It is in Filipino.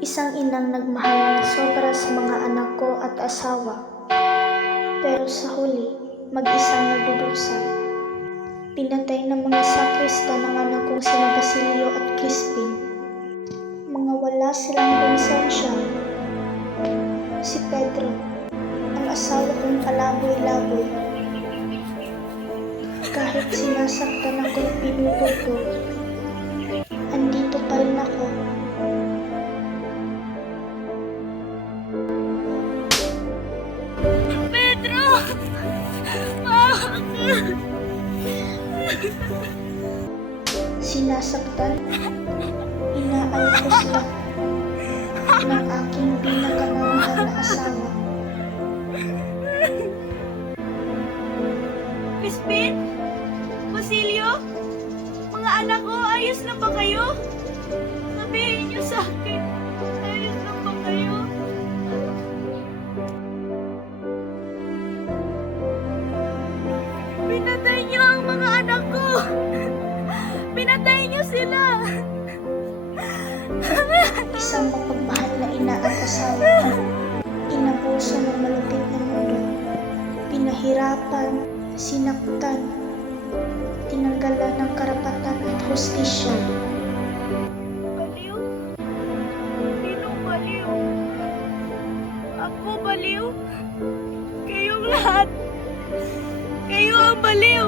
Isang inang nagmahal ng sobra sa mga anak ko at asawa. Pero sa huli, mag-isang nagdudusa. Pinatay ng mga sakrista ng anak kong sina Basilio at Crispin. Mga wala silang konsensya. Si Pedro, ang asawa kong kalaboy-laboy. Kahit sinasaktan ako at pinupog ko, andito pa rin ako. Pedro! Sinasaktan, inaalpos lang ng aking pinakamamahal na asawa. Crispin? Basilio? Mga anak ko, ayos na ba kayo? Sabihin niyo sa akin, ayos na ba kayo? Pinatay niyo ang mga anak ko! Pinatay niyo sila! Isang mapagmahal na ina at asawa, inabuso ng malupit na mundo, pinahirapan, sinaktan, tinanggalan ng karapatan at hustisya. Baliw? Sinong baliw? Ako baliw? Kayong lahat! Kayo ang baliw!